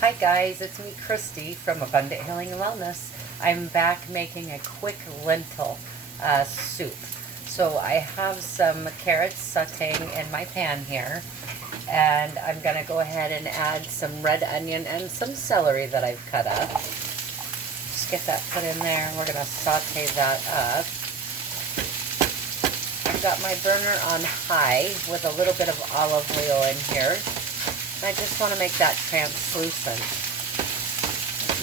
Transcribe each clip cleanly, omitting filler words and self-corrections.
Hi guys, it's me Christy from Abundant Healing and Wellness. I'm back making a quick lentil soup. So I have some carrots sauteing in my pan here, and I'm going to go ahead and add some red onion and some celery that I've cut up. Just get that put in there, and we're going to saute that up. I've got my burner on high with a little bit of olive oil in here. I just want to make that translucent.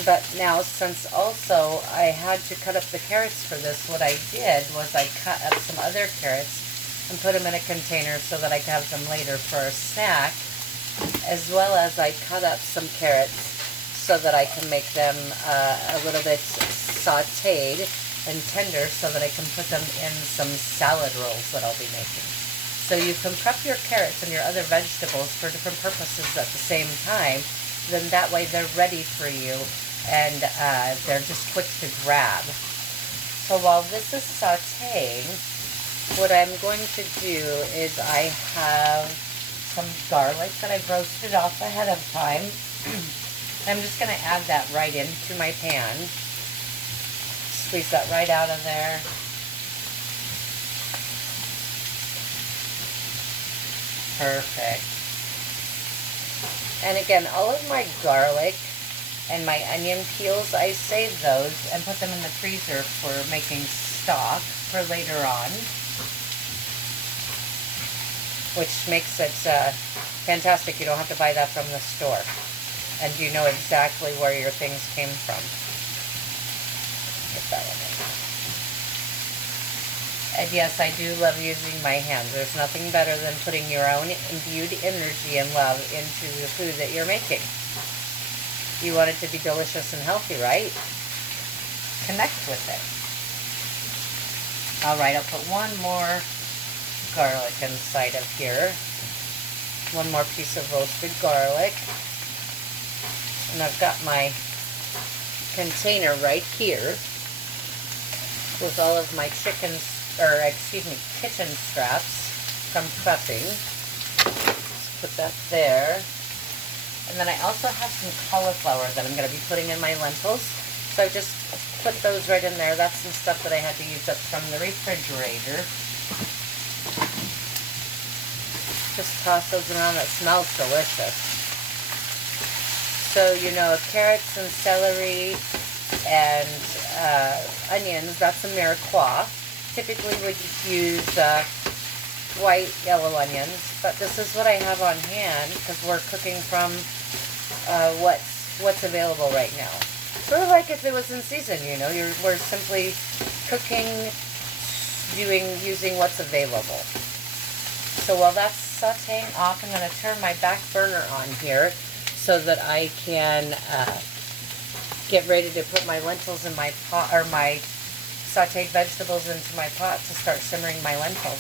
But now, since also I had to cut up the carrots for this, what I did was I cut up some other carrots and put them in a container so that I could have them later for a snack, as well as I cut up some carrots so that I can make them a little bit sauteed and tender so that I can put them in some salad rolls that I'll be making. So you can prep your carrots and your other vegetables for different purposes at the same time. Then that way they're ready for you and they're just quick to grab. So while this is sauteing, what I'm going to do is I have some garlic that I've roasted off ahead of time. I'm just going to add that right into my pan. Squeeze that right out of there. Perfect. And again, all of my garlic and my onion peels, I save those and put them in the freezer for making stock for later on, which makes it fantastic. You don't have to buy that from the store, and you know exactly where your things came from. Get that one in. And yes, I do love using my hands. There's nothing better than putting your own imbued energy and love into the food that you're making. You want it to be delicious and healthy, right? Connect with it. All right, I'll put one more garlic inside of here. One more piece of roasted garlic. And I've got my container right here with all of my kitchen scraps from prepping. Let's put that there. And then I also have some cauliflower that I'm going to be putting in my lentils. So I just put those right in there. That's some stuff that I had to use up from the refrigerator. Just toss those around. That smells delicious. So, you know, carrots and celery and onions, that's a mirepoix. Typically would use white, yellow onions, but this is what I have on hand because we're cooking from what's available right now. Sort of like if it was in season, you know, we're simply cooking, using what's available. So while that's sauteing off, I'm going to turn my back burner on here so that I can get ready to put my lentils in my pot, or my sauteed vegetables into my pot to start simmering my lentils.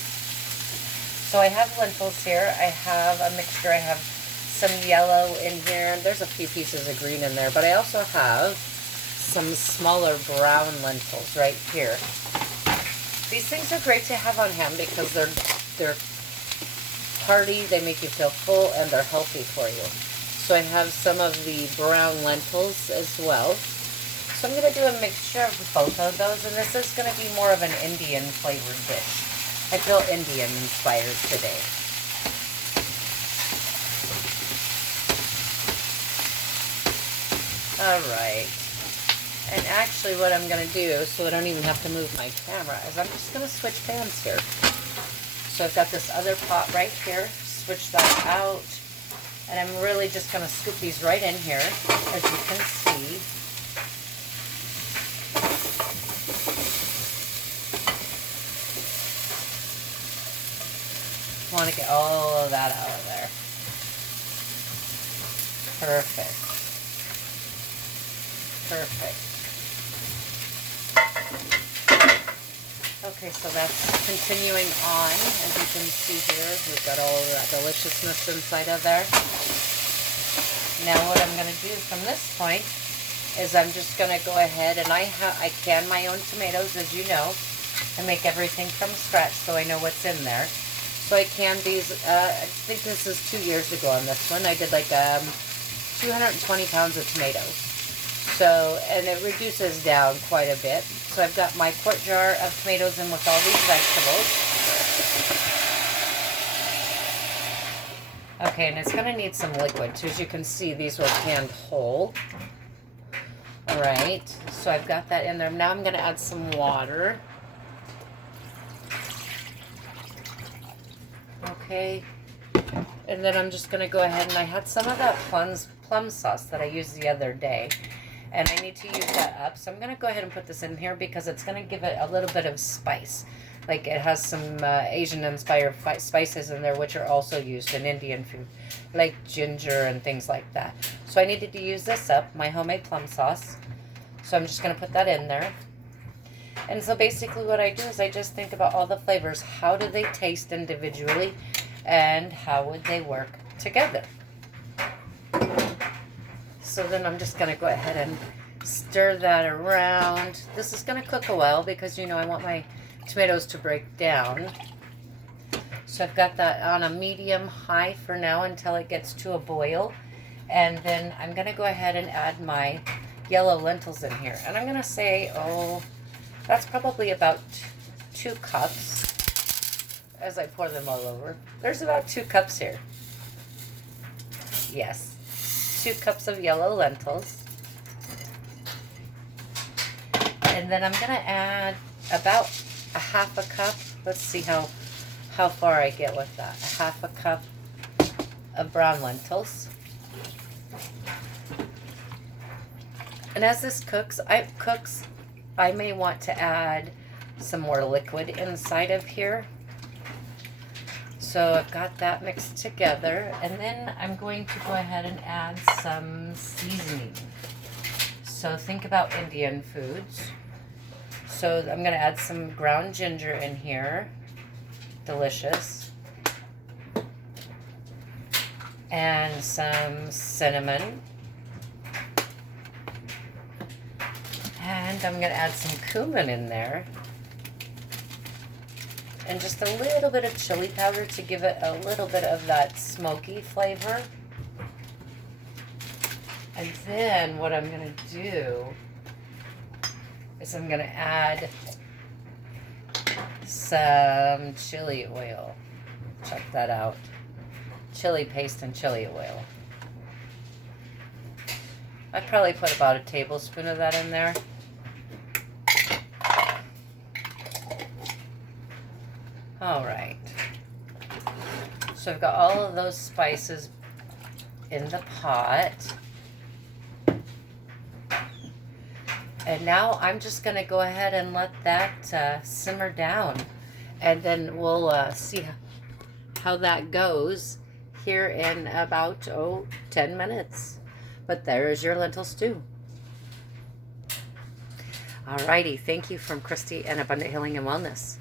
So I have lentils here. I have a mixture. I have some yellow in here. There's a few pieces of green in there, but I also have some smaller brown lentils right here. These things are great to have on hand because they're hearty, they make you feel full, and they're healthy for you. So I have some of the brown lentils as well. So I'm going to do a mixture of both of those, and this is going to be more of an Indian flavored dish. I feel Indian inspired today. Alright. And actually what I'm going to do, so I don't even have to move my camera, is I'm just going to switch pans here. So I've got this other pot right here. Switch that out. And I'm really just going to scoop these right in here, as you can see. I want to get all of that out of there. Perfect. Perfect. Okay, so that's continuing on. As you can see here, we've got all of that deliciousness inside of there. Now what I'm going to do from this point is I'm just going to go ahead and I can my own tomatoes, as you know. I make everything from scratch, so I know what's in there. So I canned these, I think this is 2 years ago on this one. I did like 2 220 pounds of tomatoes. So, and it reduces down quite a bit. So I've got my quart jar of tomatoes in with all these vegetables. Okay, and it's going to need some liquid. So as you can see, these were canned whole. All right, so I've got that in there. Now I'm going to add some water. Okay, and then I'm just going to go ahead, and I had some of that plum sauce that I used the other day, and I need to use that up. So I'm going to go ahead and put this in here because it's going to give it a little bit of spice. Like it has some Asian-inspired spices in there, which are also used in Indian food, like ginger and things like that. So I needed to use this up, my homemade plum sauce. So I'm just going to put that in there. And so basically what I do is I just think about all the flavors. How do they taste individually? And how would they work together? So then I'm just going to go ahead and stir that around. This is going to cook a while because, you know, I want my tomatoes to break down. So I've got that on a medium high for now until it gets to a boil. And then I'm going to go ahead and add my yellow lentils in here. And I'm going to say, oh, that's probably about 2 cups as I pour them all over. There's about 2 cups here. Yes, 2 cups of yellow lentils. And then I'm going to add about a half a cup. Let's see how far I get with that. A half a cup of brown lentils. And as this cooks, I may want to add some more liquid inside of here. So I've got that mixed together, and then I'm going to go ahead and add some seasoning. So think about Indian foods. So I'm going to add some ground ginger in here. Delicious. And some cinnamon. And I'm going to add some cumin in there. And just a little bit of chili powder to give it a little bit of that smoky flavor. And then what I'm going to do is I'm going to add some chili oil. Check that out. Chili paste and chili oil. I'd probably put about a tablespoon of that in there. All right. So I've got all of those spices in the pot. And now I'm just going to go ahead and let that simmer down. And then we'll see how that goes here in about, 10 minutes. But there's your lentil stew. Alrighty, thank you from Christy and Abundant Healing and Wellness.